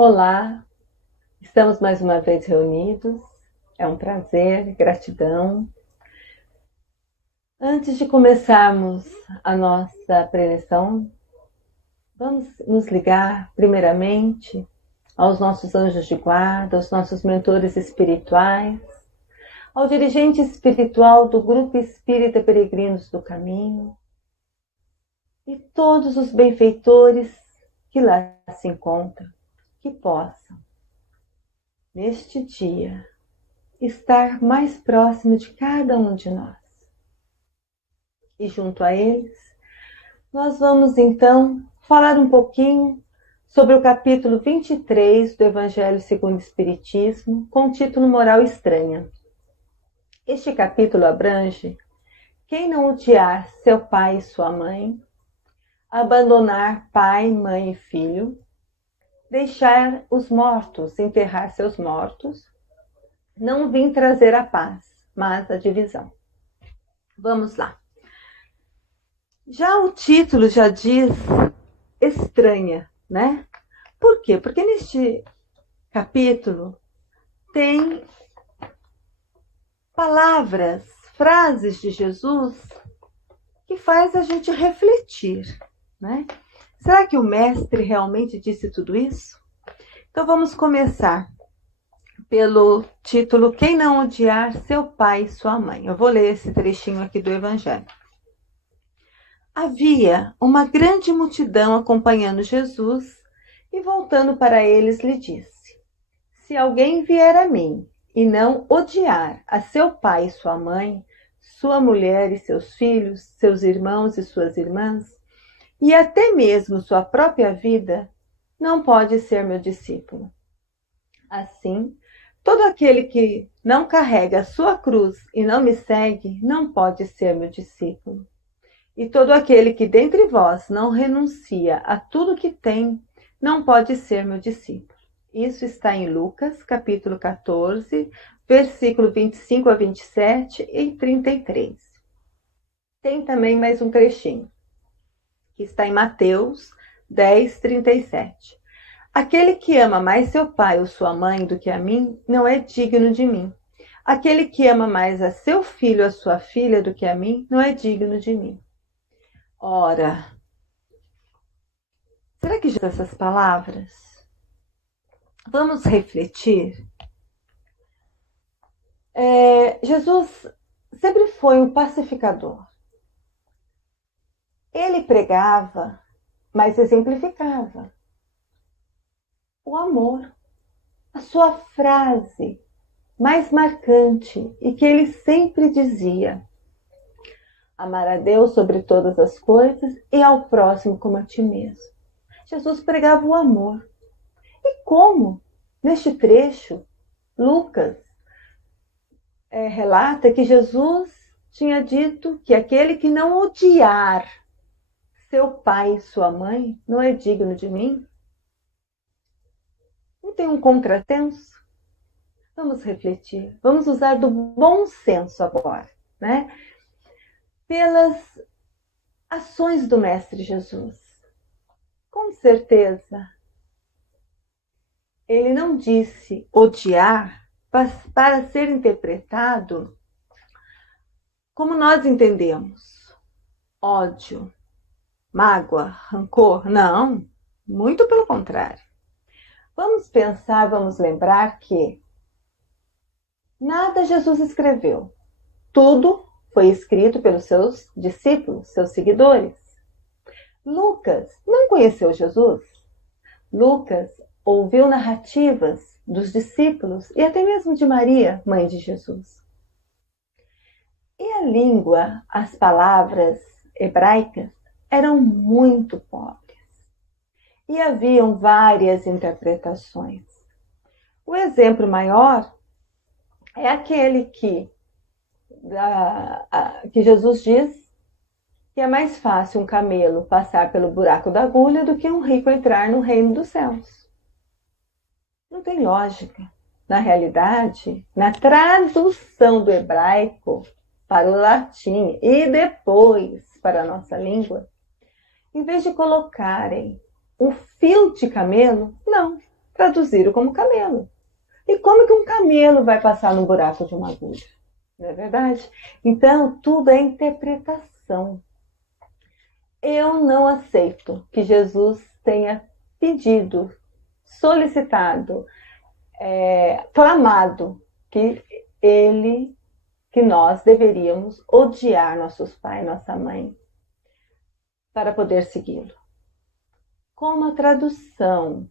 Olá, estamos mais uma vez reunidos. É um prazer, gratidão. Antes de começarmos a nossa preleção, vamos nos ligar primeiramente aos nossos anjos de guarda, aos nossos mentores espirituais, ao dirigente espiritual do Grupo Espírita Peregrinos do Caminho e todos os benfeitores que lá se encontram, que possam, neste dia, estar mais próximo de cada um de nós. E junto a eles, nós vamos então falar um pouquinho sobre o capítulo 23 do Evangelho segundo o Espiritismo, com o título Moral Estranha. Este capítulo abrange quem não odiar seu pai e sua mãe, abandonar pai, mãe e filho, deixar os mortos enterrar seus mortos, não vim trazer a paz, mas a divisão. Vamos lá. Já o título já diz estranha, né? Por quê? Porque neste capítulo tem palavras, frases de Jesus que faz a gente refletir, né? Será que o mestre realmente disse tudo isso? Então vamos começar pelo título Quem não odiar seu pai e sua mãe. Eu vou ler esse trechinho aqui do Evangelho. Havia uma grande multidão acompanhando Jesus e voltando para eles lhe disse: Se alguém vier a mim e não odiar a seu pai e sua mãe, sua mulher e seus filhos, seus irmãos e suas irmãs, e até mesmo sua própria vida, não pode ser meu discípulo. Assim, todo aquele que não carrega a sua cruz e não me segue, não pode ser meu discípulo. E todo aquele que dentre vós não renuncia a tudo que tem, não pode ser meu discípulo. Isso está em Lucas, capítulo 14, versículo 25 a 27 e 33. Tem também mais um trechinho, que está em Mateus 10, 37. Aquele que ama mais seu pai ou sua mãe do que a mim, não é digno de mim. Aquele que ama mais a seu filho ou a sua filha do que a mim, não é digno de mim. Ora, será que essas palavras? Vamos refletir. Jesus sempre foi um pacificador. Ele pregava, mas exemplificava o amor. A sua frase mais marcante e que ele sempre dizia: amar a Deus sobre todas as coisas e ao próximo como a ti mesmo. Jesus pregava o amor. E como, neste trecho, Lucas relata que Jesus tinha dito que aquele que não odiar seu pai e sua mãe não é digno de mim? Não tem um contrassenso? Vamos refletir. Vamos usar do bom senso agora, né? Pelas ações do Mestre Jesus. Com certeza, ele não disse odiar para ser interpretado como nós entendemos. Ódio, mágoa, rancor. Não, muito pelo contrário. Vamos pensar, vamos lembrar que nada Jesus escreveu. Tudo foi escrito pelos seus discípulos, seus seguidores. Lucas não conheceu Jesus. Lucas ouviu narrativas dos discípulos e até mesmo de Maria, mãe de Jesus. E a língua, as palavras hebraicas eram muito pobres. E haviam várias interpretações. O exemplo maior é aquele que Jesus diz que é mais fácil um camelo passar pelo buraco da agulha do que um rico entrar no reino dos céus. Não tem lógica. Na realidade, na tradução do hebraico para o latim e depois para a nossa língua, em vez de colocarem um fio de camelo, não. traduziram como camelo. E como que um camelo vai passar no buraco de uma agulha? Não é verdade? Então, tudo é interpretação. Eu não aceito que Jesus tenha pedido, solicitado, clamado que nós deveríamos odiar nossos pais, nossa mãe, para poder segui-lo. Como a tradução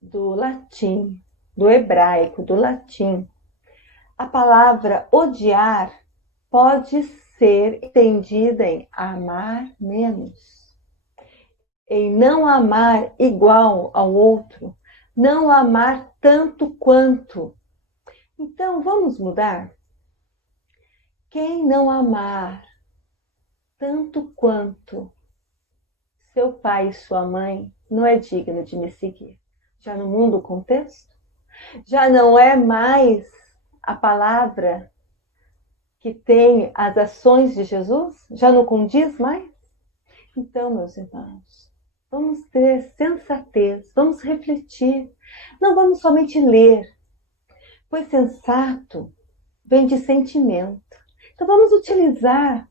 do latim, do hebraico, do latim, a palavra odiar pode ser entendida em amar menos, em não amar igual ao outro, não amar tanto quanto. Então, vamos mudar? Quem não amar tanto quanto seu pai e sua mãe não é digno de me seguir. Já no mundo contexto, já não é mais a palavra que tem as ações de Jesus? Já não condiz mais? Então, meus irmãos, vamos ter sensatez, vamos refletir. Não vamos somente ler, pois sensato vem de sentimento. Então vamos utilizar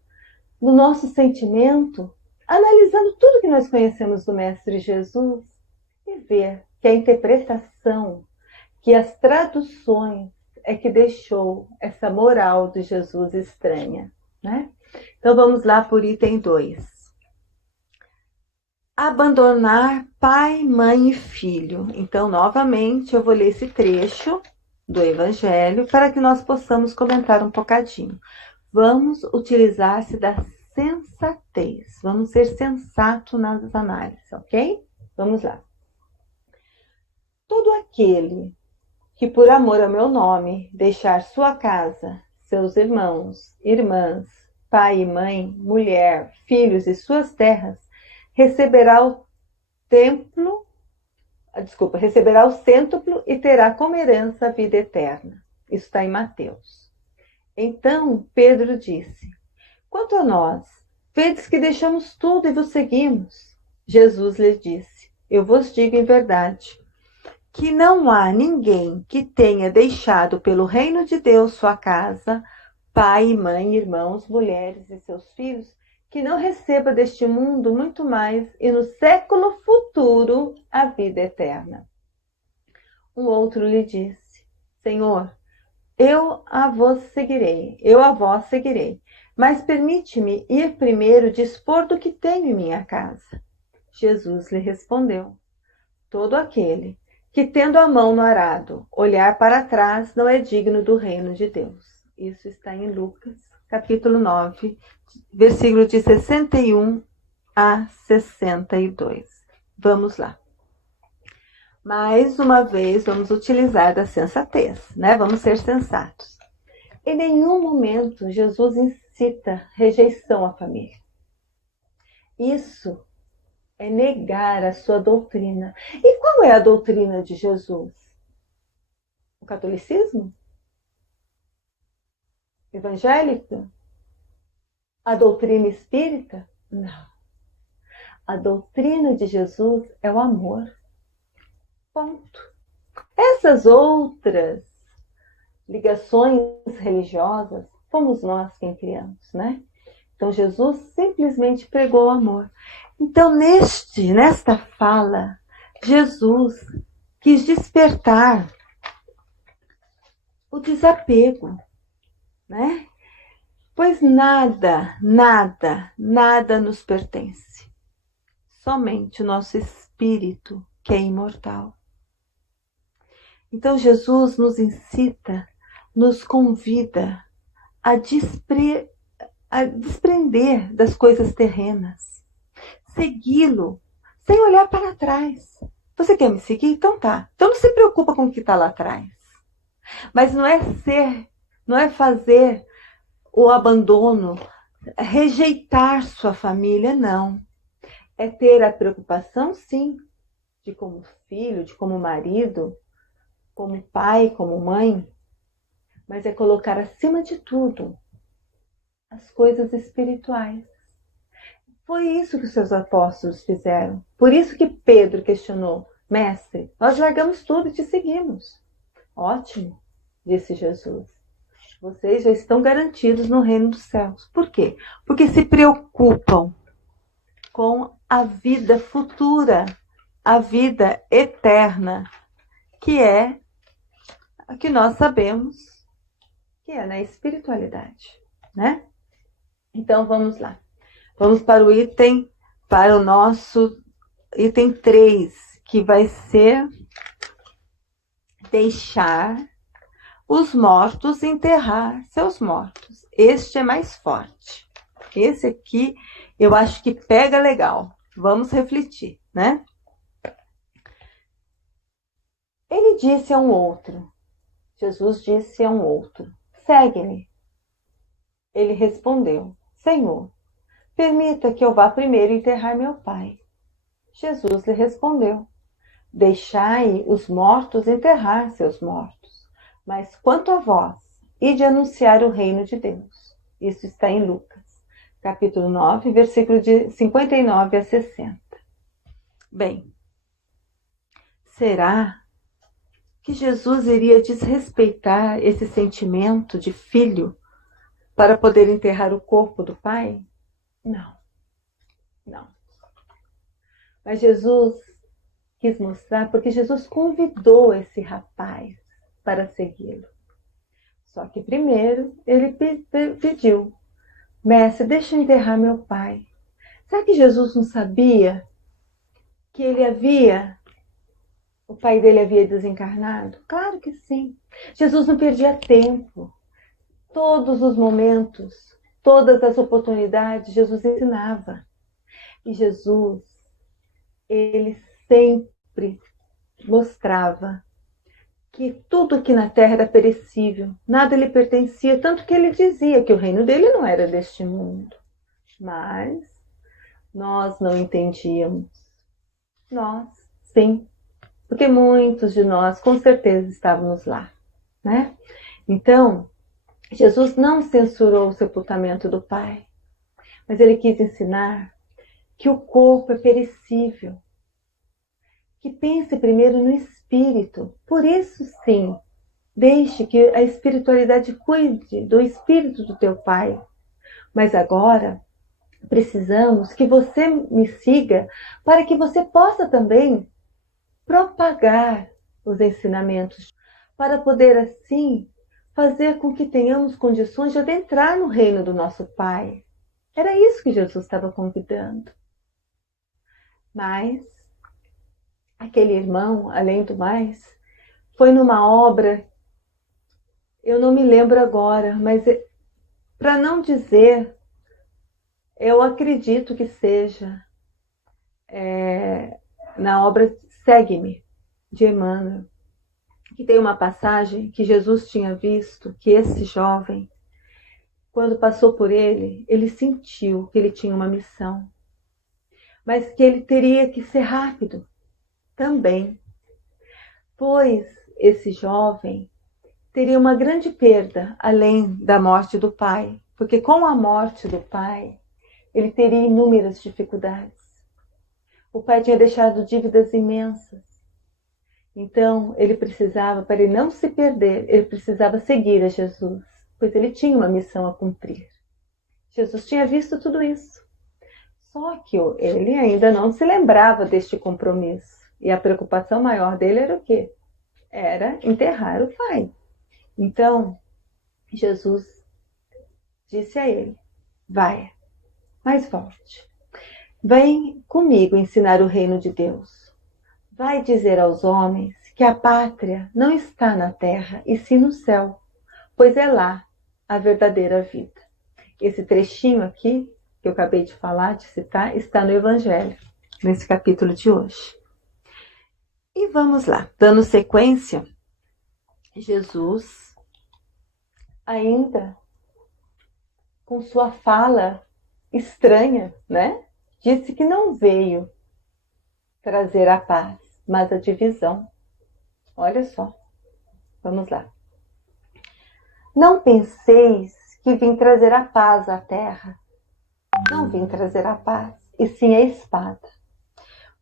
no nosso sentimento, analisando tudo que nós conhecemos do Mestre Jesus e ver que a interpretação, que as traduções é que deixou essa moral de Jesus estranha, né? Então vamos lá por item 2. Abandonar pai, mãe e filho. Então, novamente, eu vou ler esse trecho do Evangelho para que nós possamos comentar um bocadinho. Vamos utilizar-se da sensatez. Vamos ser sensato nas análises, ok? Vamos lá. Todo aquele que por amor ao meu nome deixar sua casa, seus irmãos, irmãs, pai e mãe, mulher, filhos e suas terras, receberá o cêntuplo e terá como herança a vida eterna. Isso está em Mateus. Então Pedro disse: quanto a nós, vedes que deixamos tudo e vos seguimos. Jesus lhe disse: eu vos digo em verdade, que não há ninguém que tenha deixado pelo reino de Deus sua casa, pai, mãe, irmãos, mulheres e seus filhos, que não receba deste mundo muito mais e no século futuro a vida eterna. Um outro lhe disse: Senhor, eu a vós seguirei, mas permite-me ir primeiro dispor do que tenho em minha casa. Jesus lhe respondeu: todo aquele que, tendo a mão no arado, olhar para trás, não é digno do reino de Deus. Isso está em Lucas, capítulo 9, versículo de 61 a 62. Vamos lá. Mais uma vez, vamos utilizar da sensatez, né? Vamos ser sensatos. Em nenhum momento, Jesus incita rejeição à família. Isso é negar a sua doutrina. E qual é a doutrina de Jesus? O catolicismo? Evangélica? A doutrina espírita? Não. A doutrina de Jesus é o amor. Ponto. Essas outras ligações religiosas, fomos nós quem criamos, né? Então Jesus simplesmente pregou o amor. Então nesta fala, Jesus quis despertar o desapego, né? Pois nada nos pertence. Somente o nosso espírito que é imortal. Então Jesus nos incita, nos convida a desprender das coisas terrenas, segui-lo sem olhar para trás. Você quer me seguir? Então tá. Então não se preocupa com o que está lá atrás. Mas não é fazer o abandono, rejeitar sua família, não. É ter a preocupação, sim, de como filho, de como marido, como pai, como mãe, mas é colocar acima de tudo as coisas espirituais. Foi isso que os seus apóstolos fizeram. Por isso que Pedro questionou: Mestre, nós largamos tudo e te seguimos. Ótimo, disse Jesus. Vocês já estão garantidos no reino dos céus. Por quê? Porque se preocupam com a vida futura, a vida eterna, que é a que nós sabemos que é na espiritualidade, né? Então vamos lá. Vamos para o nosso item 3, que vai ser deixar os mortos enterrar seus mortos. Este é mais forte. Esse aqui eu acho que pega legal. Vamos refletir, né? Ele disse a um outro, Jesus disse a um outro, segue-me. Ele respondeu, Senhor, permita que eu vá primeiro enterrar meu pai. Jesus lhe respondeu, deixai os mortos enterrar seus mortos. Mas quanto a vós, ide anunciar o reino de Deus. Isso está em Lucas, capítulo 9, versículo de 59 a 60. Bem, será que Jesus iria desrespeitar esse sentimento de filho para poder enterrar o corpo do pai? Não, não. Mas Jesus quis mostrar, porque Jesus convidou esse rapaz para segui-lo. Só que primeiro ele pediu, mestre, deixa eu enterrar meu pai. Será que Jesus não sabia que o pai dele havia desencarnado? Claro que sim. Jesus não perdia tempo. Todos os momentos, todas as oportunidades, Jesus ensinava. E Jesus, ele sempre mostrava que tudo aqui na terra era perecível, nada lhe pertencia, tanto que ele dizia que o reino dele não era deste mundo. Mas nós não entendíamos. Nós, sim, porque muitos de nós com certeza estávamos lá, né? Então, Jesus não censurou o sepultamento do pai, mas ele quis ensinar que o corpo é perecível, que pense primeiro no espírito. Por isso, sim, deixe que a espiritualidade cuide do espírito do teu pai. Mas agora, precisamos que você me siga para que você possa também propagar os ensinamentos, para poder assim fazer com que tenhamos condições de adentrar no reino do nosso Pai. Era isso que Jesus estava convidando. Mas aquele irmão, além do mais, foi numa obra, eu não me lembro agora, mas para não dizer, eu acredito que seja na obra Segue-me, de Emmanuel, que tem uma passagem que Jesus tinha visto que esse jovem, quando passou por ele, ele sentiu que ele tinha uma missão, mas que ele teria que ser rápido também, pois esse jovem teria uma grande perda além da morte do pai, porque com a morte do pai, ele teria inúmeras dificuldades. O pai tinha deixado dívidas imensas. Então, ele precisava, para ele não se perder, ele precisava seguir a Jesus, pois ele tinha uma missão a cumprir. Jesus tinha visto tudo isso. Só que ele ainda não se lembrava deste compromisso. E a preocupação maior dele era o quê? Era enterrar o pai. Então, Jesus disse a ele, vai, mas volte. Vem comigo ensinar o reino de Deus. Vai dizer aos homens que a pátria não está na terra, e sim no céu, pois é lá a verdadeira vida. Esse trechinho aqui, que eu acabei de falar, de citar, está no Evangelho, nesse capítulo de hoje. E vamos lá, dando sequência, Jesus, ainda com sua fala estranha, né? Disse que não veio trazer a paz, mas a divisão. Olha só, vamos lá. Não penseis que vim trazer a paz à terra. Não vim trazer a paz, e sim a espada.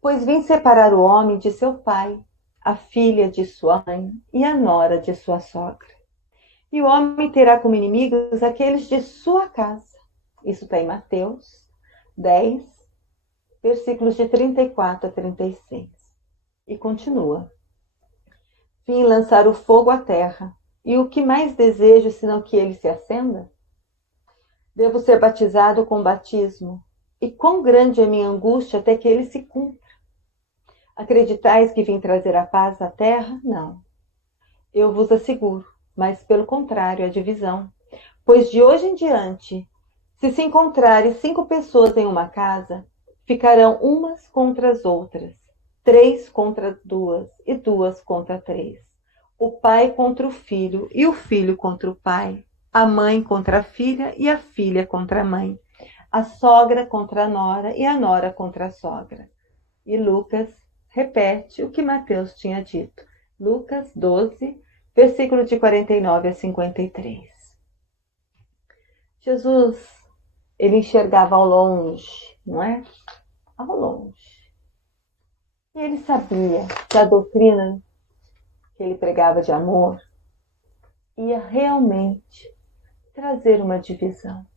Pois vim separar o homem de seu pai, a filha de sua mãe e a nora de sua sogra. E o homem terá como inimigos aqueles de sua casa. Isso está em Mateus 10, versículos de 34 a 36. E continua. Vim lançar o fogo à terra, e o que mais desejo senão que ele se acenda? Devo ser batizado com batismo, e quão grande é minha angústia até que ele se cumpra. Acreditais que vim trazer a paz à terra? Não. Eu vos asseguro, mas pelo contrário, a divisão. Pois de hoje em diante, se encontrarem 5 pessoas em uma casa, ficarão umas contra as outras, 3 contra 2 e 2 contra 3. O pai contra o filho e o filho contra o pai, a mãe contra a filha e a filha contra a mãe, a sogra contra a nora e a nora contra a sogra. E Lucas repete o que Mateus tinha dito. Lucas 12, versículo de 49 a 53. Jesus, ele enxergava ao longe, não é? Ao longe. E ele sabia que a doutrina que ele pregava de amor ia realmente trazer uma divisão.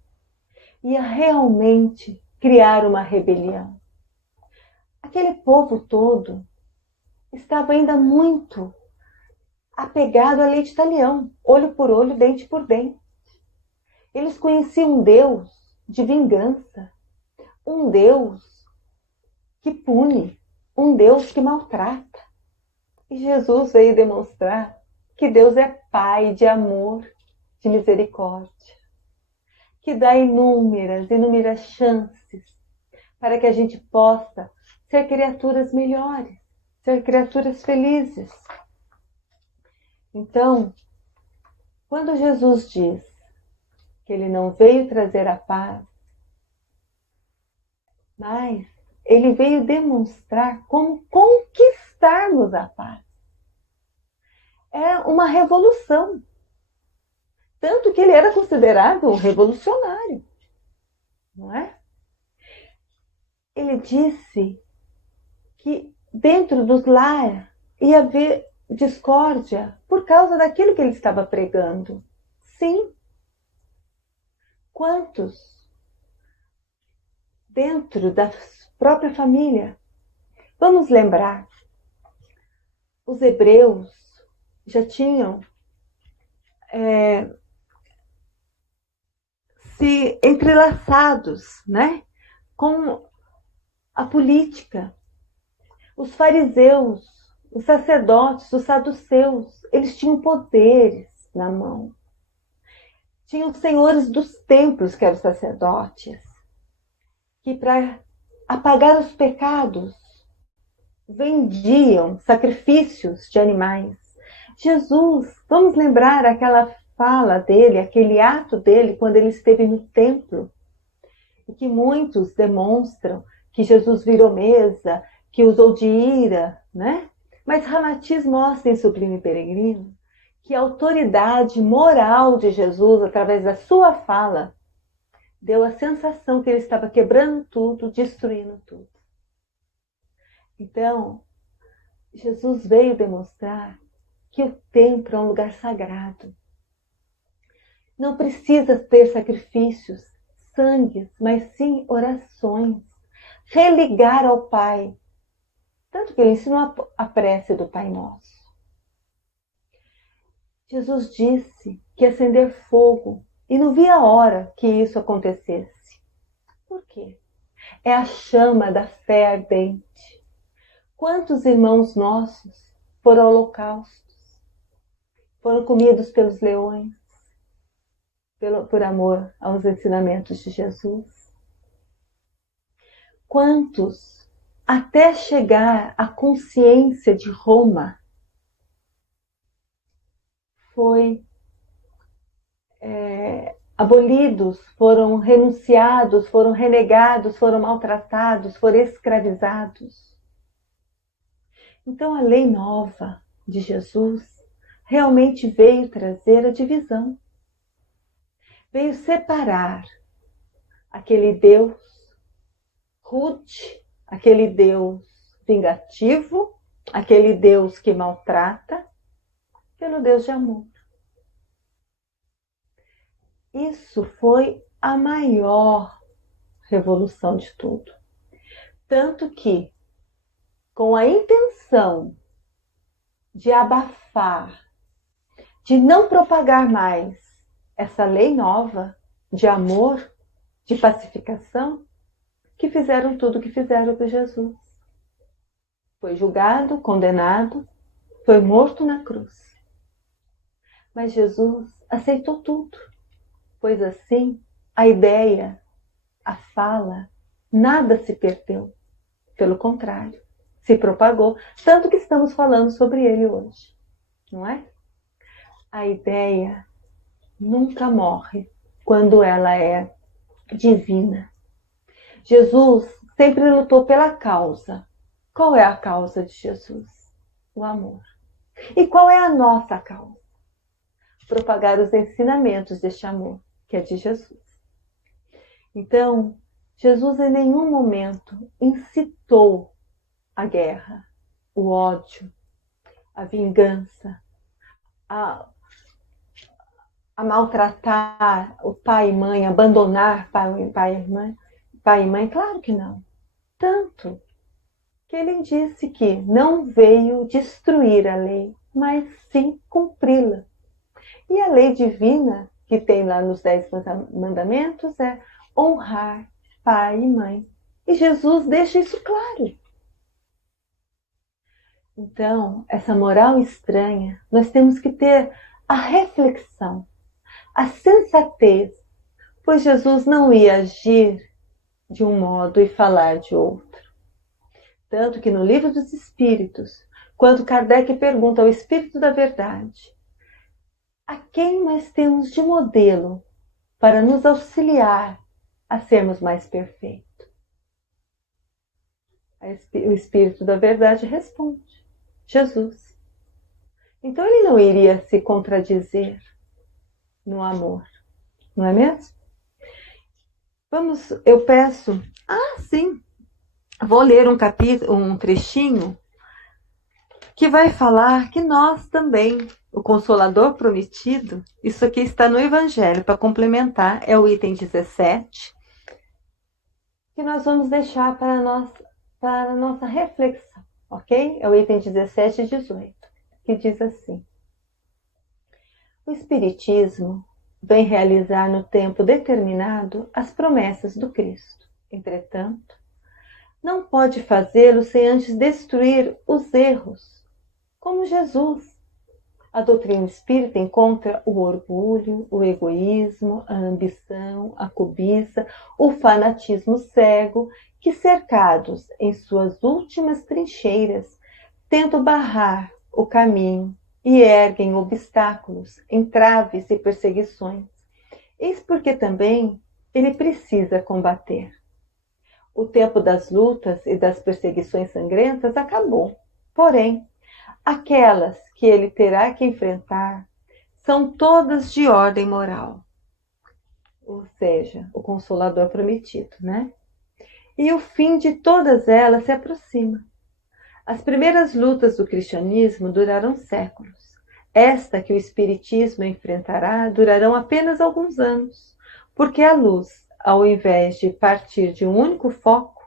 Ia realmente criar uma rebelião. Aquele povo todo estava ainda muito apegado à lei de talião, olho por olho, dente por dente. Eles conheciam um Deus de vingança, um Deus que pune, um Deus que maltrata. E Jesus veio demonstrar que Deus é Pai de amor, de misericórdia, que dá inúmeras chances para que a gente possa ser criaturas melhores, ser criaturas felizes. Então, quando Jesus diz que ele não veio trazer a paz, mas ele veio demonstrar como conquistarmos a paz. É uma revolução. Tanto que ele era considerado um revolucionário, não é? Ele disse que dentro dos lares ia haver discórdia por causa daquilo que ele estava pregando. Sim. Quantos dentro da própria família? Vamos lembrar, os hebreus já tinham se entrelaçados, né, com a política. Os fariseus, os sacerdotes, os saduceus, eles tinham poderes na mão. Tinham os senhores dos templos, que eram os sacerdotes, que para apagar os pecados vendiam sacrifícios de animais. Jesus, vamos lembrar aquela fala dele, aquele ato dele quando ele esteve no templo, e que muitos demonstram que Jesus virou mesa, que usou de ira, né? Mas Ramatiz mostra em Sublime Peregrino que a autoridade moral de Jesus, através da sua fala, deu a sensação que ele estava quebrando tudo, destruindo tudo. Então, Jesus veio demonstrar que o templo é um lugar sagrado. Não precisa ter sacrifícios, sangues, mas sim orações. Religar ao Pai. Tanto que ele ensinou a prece do Pai Nosso. Jesus disse que ia acender fogo e não via a hora que isso acontecesse. Por quê? É a chama da fé ardente. Quantos irmãos nossos foram holocaustos? Foram comidos pelos leões? Por amor aos ensinamentos de Jesus? Quantos, até chegar à consciência de Roma, foi abolidos, foram renunciados, foram renegados, foram maltratados, foram escravizados? Então a lei nova de Jesus realmente veio trazer a divisão. Veio separar aquele Deus rude, aquele Deus vingativo, aquele Deus que maltrata, pelo Deus de amor. Isso foi a maior revolução de tudo. Tanto que, com a intenção de abafar, de não propagar mais essa lei nova de amor, de pacificação, que fizeram tudo o que fizeram com Jesus. Foi julgado, condenado, foi morto na cruz. Mas Jesus aceitou tudo, pois assim a ideia, a fala, nada se perdeu. Pelo contrário, se propagou, tanto que estamos falando sobre ele hoje, não é? A ideia nunca morre quando ela é divina. Jesus sempre lutou pela causa. Qual é a causa de Jesus? O amor. E qual é a nossa causa? Propagar os ensinamentos deste amor, que é de Jesus. Então, Jesus em nenhum momento incitou a guerra, o ódio, a vingança, a maltratar o pai e mãe, abandonar pai e mãe, claro que não. Tanto que ele disse que não veio destruir a lei, mas sim cumpri-la. E a lei divina que tem lá nos 10 mandamentos é honrar pai e mãe. E Jesus deixa isso claro. Então, essa moral estranha, nós temos que ter a reflexão, a sensatez, pois Jesus não ia agir de um modo e falar de outro. Tanto que no Livro dos Espíritos, quando Kardec pergunta ao Espírito da Verdade, a quem nós temos de modelo para nos auxiliar a sermos mais perfeitos? O Espírito da Verdade responde, Jesus. Então ele não iria se contradizer no amor, não é mesmo? Eu peço, sim, vou ler um trechinho que vai falar que nós também, o Consolador Prometido, isso aqui está no Evangelho, para complementar, é o item 17, que nós vamos deixar para a nossa reflexão, ok? É o item 17 e 18, que diz assim: o Espiritismo vem realizar no tempo determinado as promessas do Cristo. Entretanto, não pode fazê-lo sem antes destruir os erros, como Jesus. A doutrina espírita encontra o orgulho, o egoísmo, a ambição, a cobiça, o fanatismo cego, que, cercados em suas últimas trincheiras, tentam barrar o caminho e erguem obstáculos, entraves e perseguições. Eis porque também ele precisa combater. O tempo das lutas e das perseguições sangrentas acabou. Porém, aquelas que ele terá que enfrentar são todas de ordem moral. Ou seja, o Consolador Prometido, né? E o fim de todas elas se aproxima. As primeiras lutas do cristianismo duraram séculos. Esta que o Espiritismo enfrentará durarão apenas alguns anos, porque a luz, ao invés de partir de um único foco,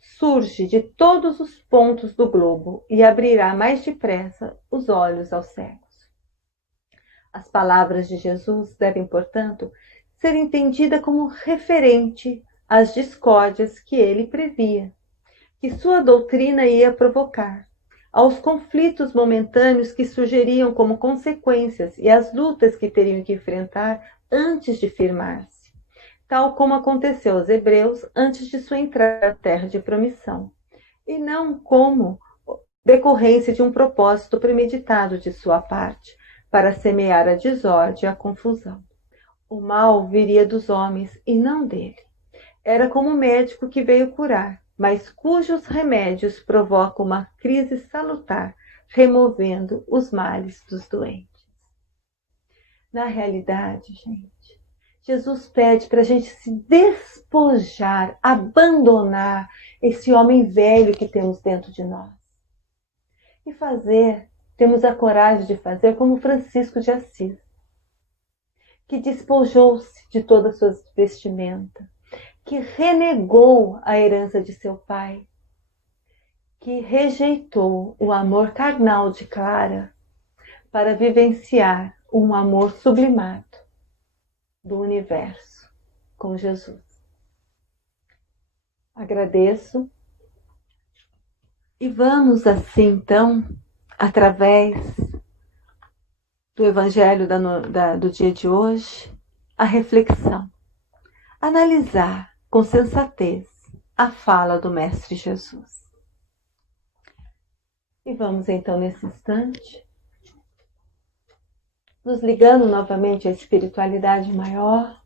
surge de todos os pontos do globo e abrirá mais depressa os olhos aos cegos. As palavras de Jesus devem, portanto, ser entendidas como referente às discórdias que ele previa, que sua doutrina ia provocar, aos conflitos momentâneos que surgiriam como consequências e às lutas que teriam que enfrentar antes de firmar-se, tal como aconteceu aos hebreus antes de sua entrada na terra de promissão, e não como decorrência de um propósito premeditado de sua parte, para semear a desordem e a confusão. O mal viria dos homens e não dele. Era como um médico que veio curar, mas cujos remédios provocam uma crise salutar, removendo os males dos doentes. Na realidade, gente, Jesus pede para a gente se despojar, abandonar esse homem velho que temos dentro de nós. E temos a coragem de fazer como Francisco de Assis, que despojou-se de todas as suas vestimentas, que renegou a herança de seu pai, que rejeitou o amor carnal de Clara para vivenciar um amor sublimado do universo com Jesus. Agradeço e vamos assim então, através do Evangelho do dia de hoje, a reflexão, analisar com sensatez a fala do Mestre Jesus. E vamos então nesse instante nos ligando novamente à espiritualidade maior,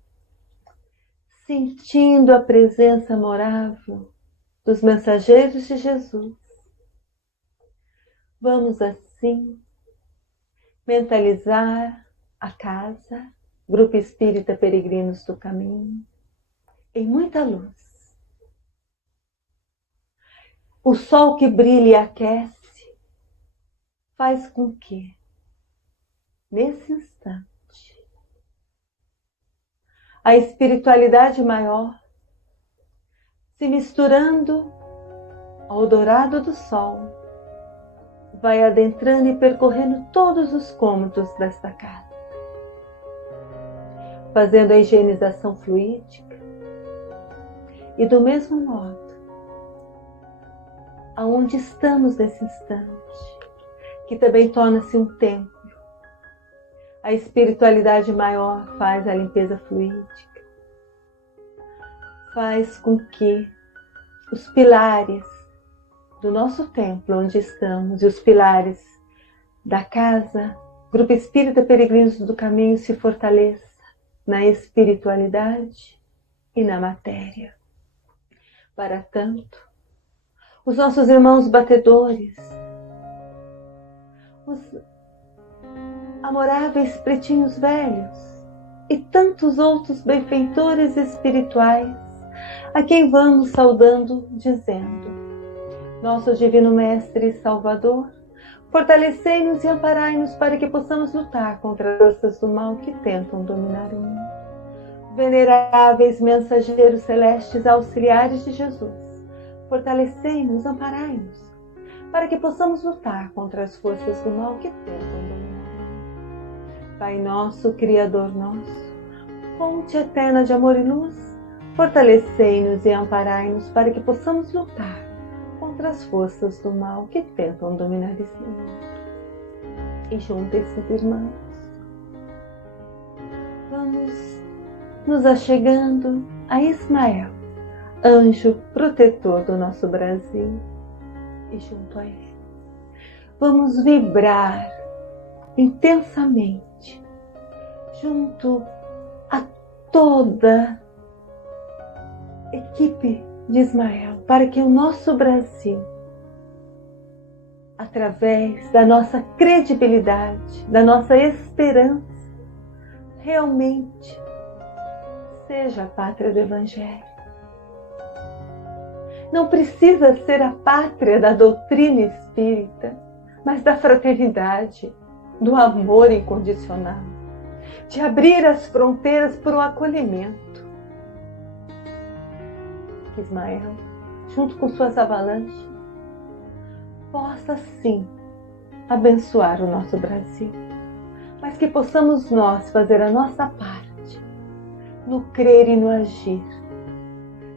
sentindo a presença amorável dos mensageiros de Jesus. Vamos assim mentalizar a casa, Grupo Espírita Peregrinos do Caminho, em muita luz. O sol que brilha e aquece faz com que, nesse instante, a espiritualidade maior, se misturando ao dourado do sol, vai adentrando e percorrendo todos os cômodos desta casa, fazendo a higienização fluídica e, do mesmo modo, aonde estamos nesse instante, que também torna-se um templo, a espiritualidade maior faz a limpeza fluídica, faz com que os pilares do nosso templo onde estamos e os pilares da casa, Grupo Espírita Peregrinos do Caminho, se fortaleça na espiritualidade e na matéria. Para tanto, os nossos irmãos batedores, os amoráveis pretinhos velhos e tantos outros benfeitores espirituais, a quem vamos saudando, dizendo: Nosso Divino Mestre e Salvador, fortalecei-nos e amparai-nos para que possamos lutar contra as forças do mal que tentam dominar o mundo. Veneráveis mensageiros celestes auxiliares de Jesus, fortalecei-nos, amparai-nos, para que possamos lutar contra as forças do mal que tentam dominar o mundo. Pai nosso, Criador nosso, fonte eterna de amor e luz, fortalecei-nos e amparai-nos para que possamos lutar contra as forças do mal que tentam dominar esse mundo. E juntem-se, irmãos. Vamos nos achegando a Ismael, anjo protetor do nosso Brasil. E junto a ele, vamos vibrar intensamente junto a toda a equipe de Ismael, para que o nosso Brasil, através da nossa credibilidade, da nossa esperança, realmente seja a pátria do Evangelho. Não precisa ser a pátria da doutrina espírita, mas da fraternidade, do amor incondicional, de abrir as fronteiras para o acolhimento. Que Ismael, junto com suas avalanches, possa sim abençoar o nosso Brasil, mas que possamos nós fazer a nossa parte no crer e no agir.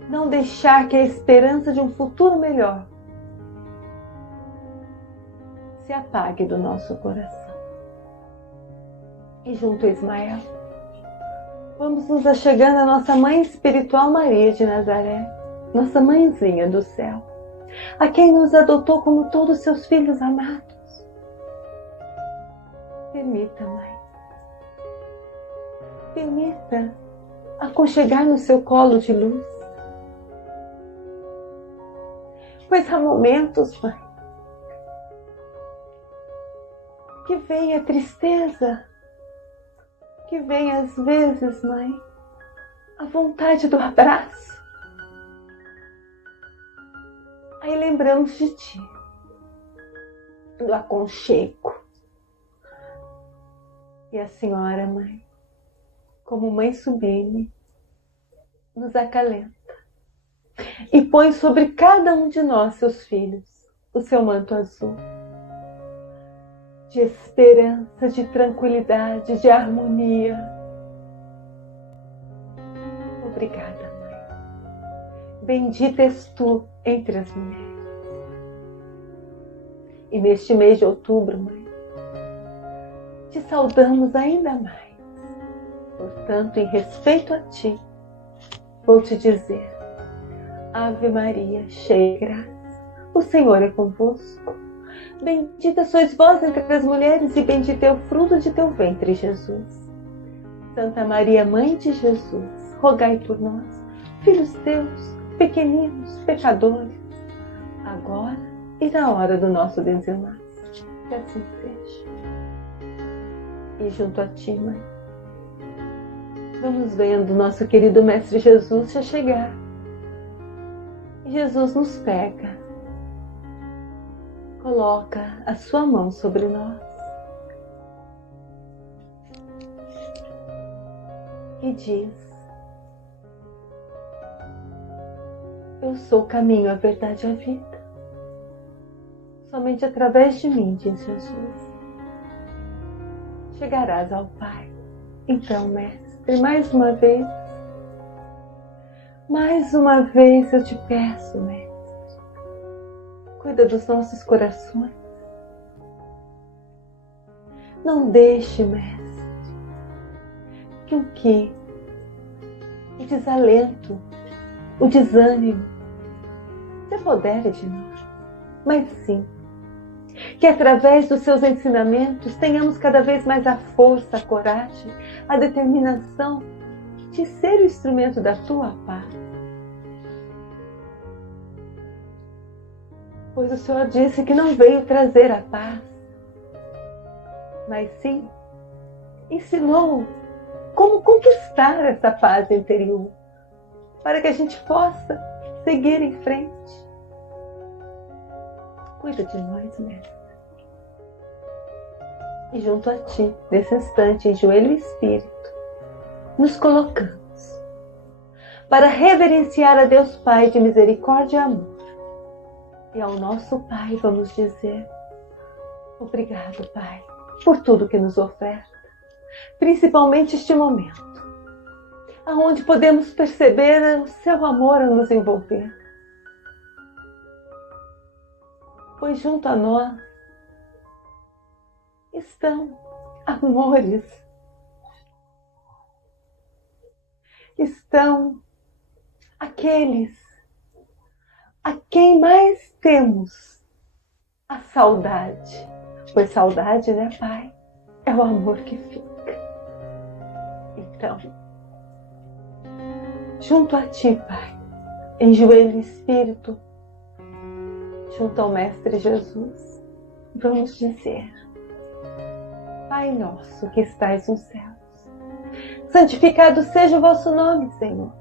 Não deixar que a esperança de um futuro melhor se apague do nosso coração. E junto a Ismael, vamos nos achegando à nossa Mãe Espiritual Maria de Nazaré, nossa Mãezinha do céu, a quem nos adotou como todos seus filhos amados. Permita, Mãe, permita aconchegar no seu colo de luz, pois há momentos, Mãe, que vem a tristeza, que vem às vezes, Mãe, a vontade do abraço. Aí lembramos de Ti, do aconchego. E a Senhora, Mãe, como Mãe sublime, nos acalenta e põe sobre cada um de nós, seus filhos, o seu manto azul de esperança, de tranquilidade, de harmonia. Obrigada, Mãe. Bendita és Tu entre as mulheres. E neste mês de outubro, Mãe, Te saudamos ainda mais. Portanto, em respeito a Ti, vou Te dizer: Ave Maria, cheia de graça, o Senhor é convosco. Bendita sois vós entre as mulheres e bendito é o fruto de teu ventre, Jesus. Santa Maria, Mãe de Jesus, rogai por nós, filhos teus, pequeninos, pecadores, agora e na hora do nosso desenlace. Que assim seja. E junto a Ti, Mãe, vamos vendo nosso querido Mestre Jesus já chegar. E Jesus nos pega, coloca a sua mão sobre nós e diz: eu sou o caminho, a verdade e a vida. Somente através de mim, diz Jesus, chegarás ao Pai. Então, Mestre, mais uma vez eu te peço, Mestre, cuida dos nossos corações. Não deixe, Mestre, que o desalento, o desânimo se apodere de nós, mas sim, que através dos seus ensinamentos tenhamos cada vez mais a força, a coragem, a determinação de ser o instrumento da Tua paz. Pois o Senhor disse que não veio trazer a paz, mas sim ensinou como conquistar essa paz interior, para que a gente possa seguir em frente. Cuida de nós, Mestre. E junto a Ti, nesse instante, em joelho e espírito, nos colocamos para reverenciar a Deus Pai de misericórdia e amor. E ao nosso Pai vamos dizer: obrigado, Pai, por tudo que nos oferta, principalmente este momento, onde podemos perceber o Seu amor a nos envolver. Pois junto a nós estão amores, estão aqueles a quem mais temos a saudade. Pois saudade, né, Pai? É o amor que fica. Então, junto a Ti, Pai, em joelho e espírito, junto ao Mestre Jesus, vamos dizer: Pai nosso que estais nos céus, santificado seja o vosso nome, Senhor.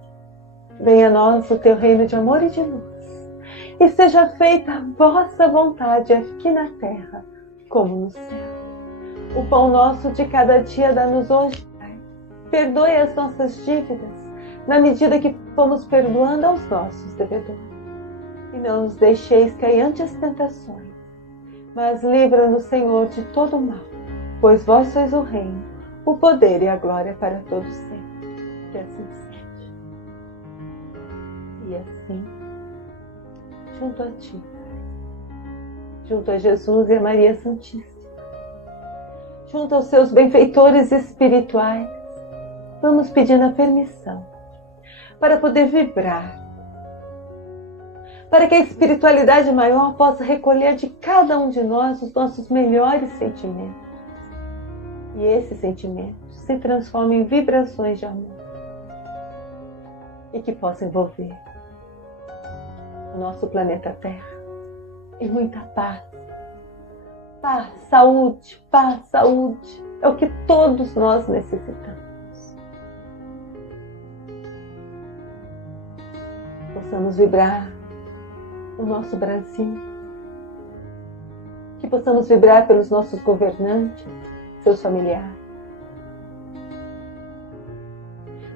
Venha a nós o Teu reino de amor e de luz, e seja feita a vossa vontade aqui na terra, como no céu. O pão nosso de cada dia dá-nos hoje, Pai. Perdoe as nossas dívidas, na medida que fomos perdoando aos nossos devedores. E não nos deixeis cair ante as tentações, mas livra-nos, Senhor, de todo o mal, pois vós sois o reino, o poder e a glória para todos sempre. Que assim seja. E assim, junto a Ti, junto a Jesus e a Maria Santíssima, junto aos Seus benfeitores espirituais, vamos pedindo a permissão para poder vibrar, para que a espiritualidade maior possa recolher de cada um de nós os nossos melhores sentimentos. E esses sentimentos se transformem em vibrações de amor e que possam envolver o nosso planeta Terra em muita paz. Paz, saúde, paz, saúde. É o que todos nós necessitamos. possamos vibrar o nosso Brasil, que possamos vibrar pelos nossos governantes, seus familiares.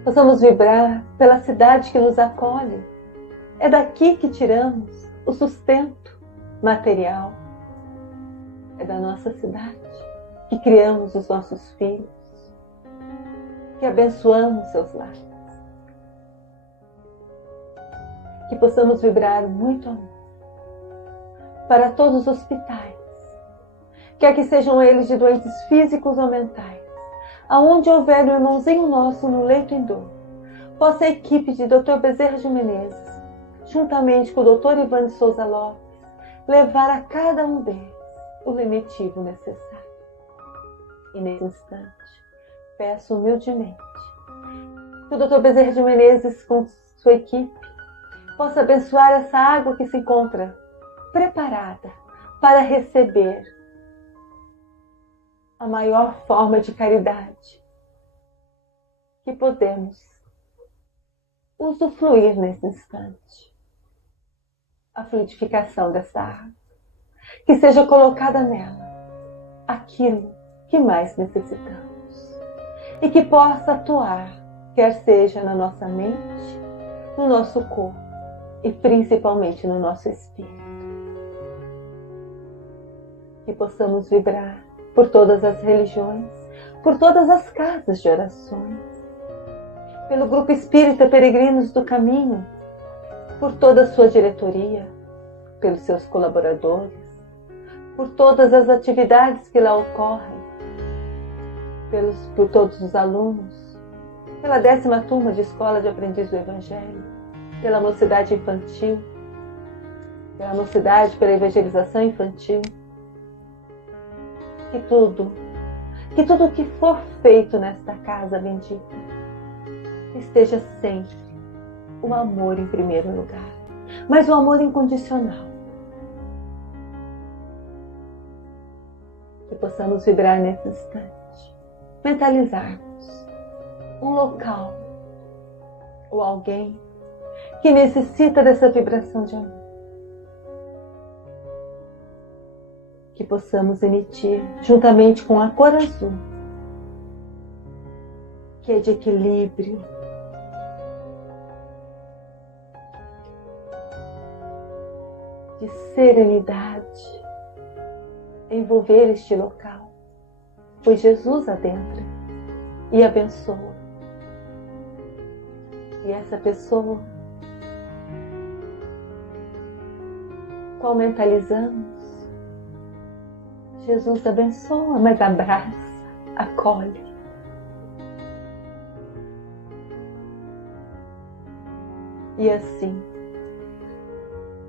Possamos vibrar pela cidade que nos acolhe. É daqui que tiramos o sustento material. É da nossa cidade que criamos os nossos filhos, que abençoamos seus lares. Que possamos vibrar muito amor para todos os hospitais, quer que sejam eles de doentes físicos ou mentais, aonde houver um irmãozinho nosso no leito em dor, possa a equipe de Dr. Bezerra de Menezes, juntamente com o Dr. Ivan de Souza Lopes, levar a cada um deles o lenitivo necessário. E nesse instante, peço humildemente que o Dr. Bezerra de Menezes, com sua equipe, possa abençoar essa água que se encontra preparada para receber a maior forma de caridade que podemos usufruir nesse instante. A fluidificação dessa água, que seja colocada nela aquilo que mais necessitamos e que possa atuar, quer seja na nossa mente, no nosso corpo e principalmente no nosso espírito. Que possamos vibrar por todas as religiões, por todas as casas de orações, pelo Grupo Espírita Peregrinos do Caminho, por toda a sua diretoria, pelos seus colaboradores, por todas as atividades que lá ocorrem, por todos os alunos, pela 10ª turma de Escola de Aprendiz do Evangelho, pela mocidade infantil, pela mocidade, pela evangelização infantil. Que tudo que for feito nesta casa bendita esteja sempre o amor em primeiro lugar, mas o amor incondicional. Que possamos vibrar nesse instante, mentalizarmos um local ou alguém que necessita dessa vibração de amor. Que possamos emitir, juntamente com a cor azul, que é de equilíbrio, de serenidade, envolver este local, pois Jesus adentra e abençoa. E essa pessoa, qual mentalizamos, Jesus abençoa, mas abraça, acolhe. E assim,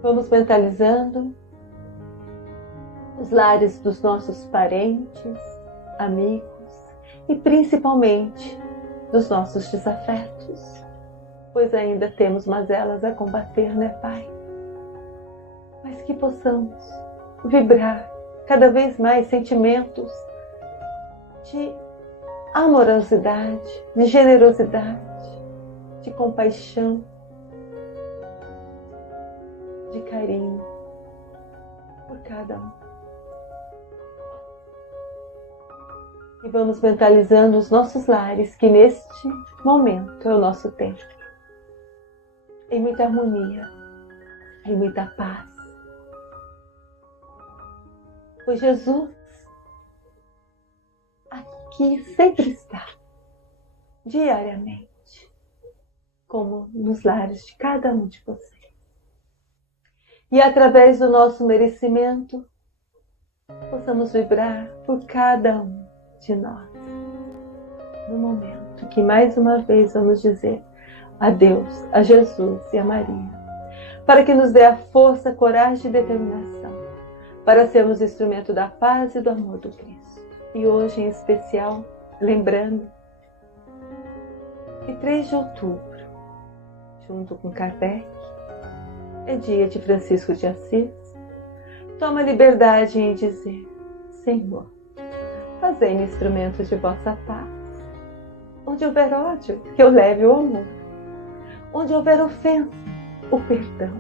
vamos mentalizando os lares dos nossos parentes, amigos e principalmente dos nossos desafetos, pois ainda temos mazelas a combater, né, Pai? Mas que possamos vibrar cada vez mais sentimentos de amorosidade, de generosidade, de compaixão, de carinho por cada um. E vamos mentalizando os nossos lares, que neste momento é o nosso tempo, em muita harmonia, em muita paz. Pois Jesus aqui sempre está, diariamente, como nos lares de cada um de vocês. E através do nosso merecimento, possamos vibrar por cada um de nós. No momento que mais uma vez vamos dizer a Deus, a Jesus e a Maria, para que nos dê a força, coragem e determinação para sermos instrumento da paz e do amor do Cristo. E hoje, em especial, lembrando que 3 de outubro, junto com Kardec, é dia de Francisco de Assis. Toma liberdade em dizer: Senhor, fazei-me instrumento de vossa paz. Onde houver ódio, que eu leve o amor. Onde houver ofensa, o perdão.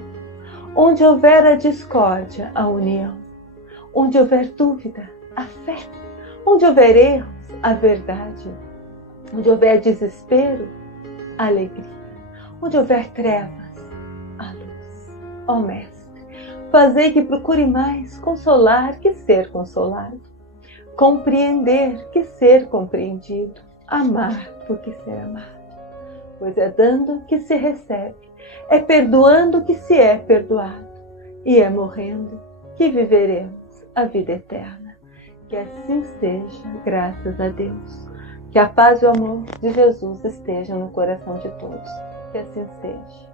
Onde houver a discórdia, a união. Onde houver dúvida, a fé. Onde houver erros, a verdade. Onde houver desespero, a alegria. Onde houver trevas, a luz. Ó Mestre, fazei que procure mais consolar que ser consolado. Compreender que ser compreendido. Amar por que ser amado. Pois é dando que se recebe, é perdoando que se é perdoado, e é morrendo que viveremos a vida eterna. Que assim seja, graças a Deus. Que a paz e o amor de Jesus estejam no coração de todos. Que assim seja.